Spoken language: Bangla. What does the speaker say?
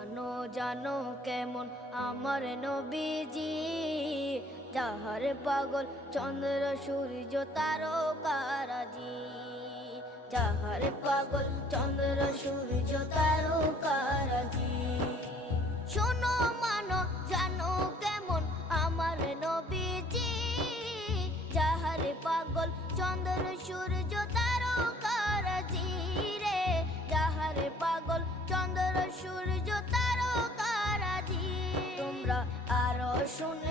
জানো জানো কেমন আমার নবীজি, যাহার পাগল চন্দ্র সূর্য তারকারাজি। যাহার পাগল চন্দ্র সূর্য তারকারাজি। শোনো মানো জানো কেমন আমার নবীজি, যাহার পাগল চন্দ্র সূর্য তারকারাজি রে। যাহার পাগল চন্দ্র সূর্য তারকারাজি। তোমরা আরো শুনে